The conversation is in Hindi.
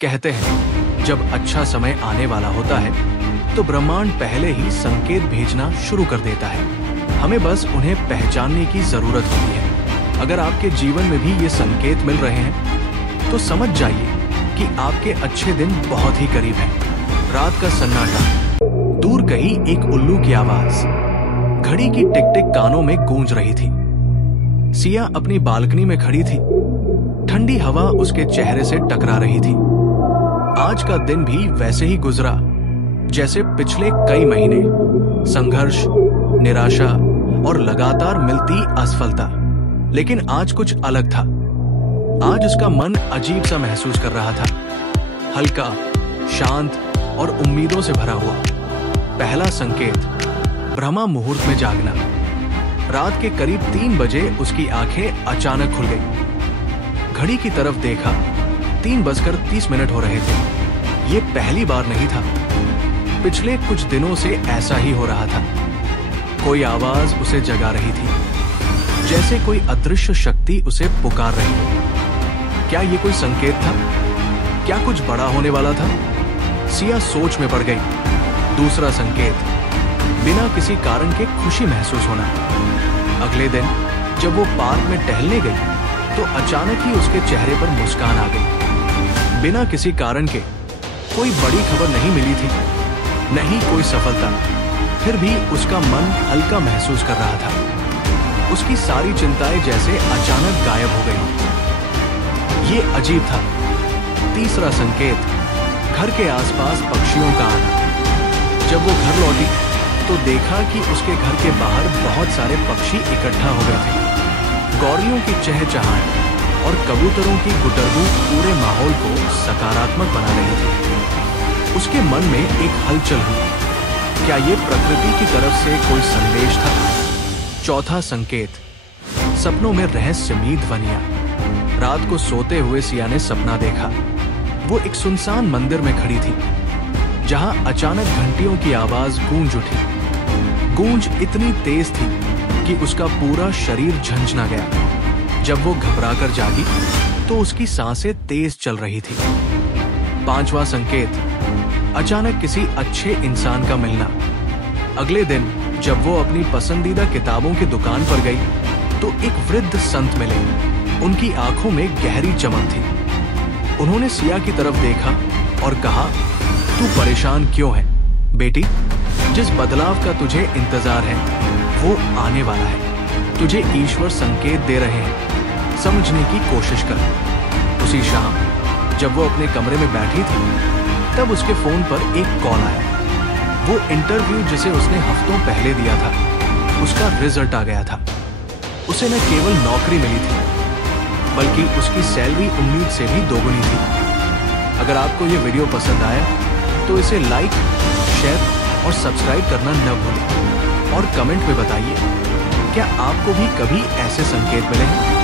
कहते हैं जब अच्छा समय आने वाला होता है तो ब्रह्मांड पहले ही संकेत भेजना शुरू कर देता है। हमें बस उन्हें पहचानने की जरूरत होती है। अगर आपके जीवन में भी ये संकेत मिल रहे हैं तो समझ जाइए कि आपके अच्छे दिन बहुत ही करीब हैं। रात का सन्नाटा, दूर कहीं एक उल्लू की आवाज, घड़ी की टिक टिक कानों में गूंज रही थी। सिया अपनी बालकनी में खड़ी थी। ठंडी हवा उसके चेहरे से टकरा रही थी। आज का दिन भी वैसे ही गुजरा जैसे पिछले कई महीने। संघर्ष, निराशा और लगातार मिलती असफलता। लेकिन आज कुछ अलग था। आज उसका मन अजीब सा महसूस कर रहा था, हल्का, शांत और उम्मीदों से भरा हुआ। पहला संकेत, ब्रह्मा मुहूर्त में जागना। रात के करीब 3 बजे उसकी आंखें अचानक खुल गई। घड़ी की तरफ देखा, 3:30 हो रहे थे। ये पहली बार नहीं था। पिछले कुछ दिनों से ऐसा ही हो रहा था। कोई आवाज उसे जगा रही थी, जैसे कोई अदृश्य शक्ति उसे पुकार रही हो। क्या ये कोई संकेत था? क्या कुछ बड़ा होने वाला था? सिया सोच में पड़ गई। दूसरा संकेत, बिना किसी कारण के खुशी महसूस होना। अगले दिन जब वो पार्क में टहलने गई तो अचानक ही उसके चेहरे पर मुस्कान आ गई। बिना किसी कारण के। कोई बड़ी खबर नहीं मिली थी, नहीं कोई सफलता, फिर भी उसका मन हल्का महसूस कर रहा था। उसकी सारी चिंताएं जैसे अचानक गायब हो गई। ये अजीब था। तीसरा संकेत, घर के आसपास पक्षियों का आना। जब वो घर लौटी तो देखा कि उसके घर के बाहर बहुत सारे पक्षी इकट्ठा हो गए थे। गौरियों की चहचहाहट और कबूतरों की गुटरगू पूरे माहौल को सकारात्मक बना रही थी। उसके मन में एक हलचल हुई। क्या ये प्रकृति की तरफ से कोई संदेश था? चौथा संकेत, सपनों में रहस्यमयी ध्वनियां। रात को सोते हुए सिया ने सपना देखा। वो एक सुनसान मंदिर में खड़ी थी, जहां अचानक घंटियों की आवाज गूंज उठी। गूंज इतनी तेज थी कि उसका पूरा शरीर झंझना गया। जब वो घबराकर जागी तो उसकी सांसें तेज चल रही थी। पांचवा संकेत, अचानक किसी अच्छे इंसान का मिलना। अगले दिन जब वो अपनी पसंदीदा किताबों की दुकान पर गई तो एक वृद्ध संत मिले। उनकी आंखों में गहरी चमक थी। उन्होंने सिया की तरफ देखा और कहा, तू परेशान क्यों है बेटी? जिस बदलाव का तुझे इंतजार है वो आने वाला है। तुझे ईश्वर संकेत दे रहे हैं, समझने की कोशिश कर। उसी शाम जब वो अपने कमरे में बैठी थी तब उसके फोन पर एक कॉल आया। वो इंटरव्यू जिसे उसने हफ्तों पहले दिया था, उसका रिजल्ट आ गया था। उसे न केवल नौकरी मिली थी बल्कि उसकी सैलरी उम्मीद से भी दोगुनी थी। अगर आपको ये वीडियो पसंद आया तो इसे लाइक, शेयर और सब्सक्राइब करना न भूलें। और कमेंट में बताइए, क्या आपको भी कभी ऐसे संकेत मिले हैं?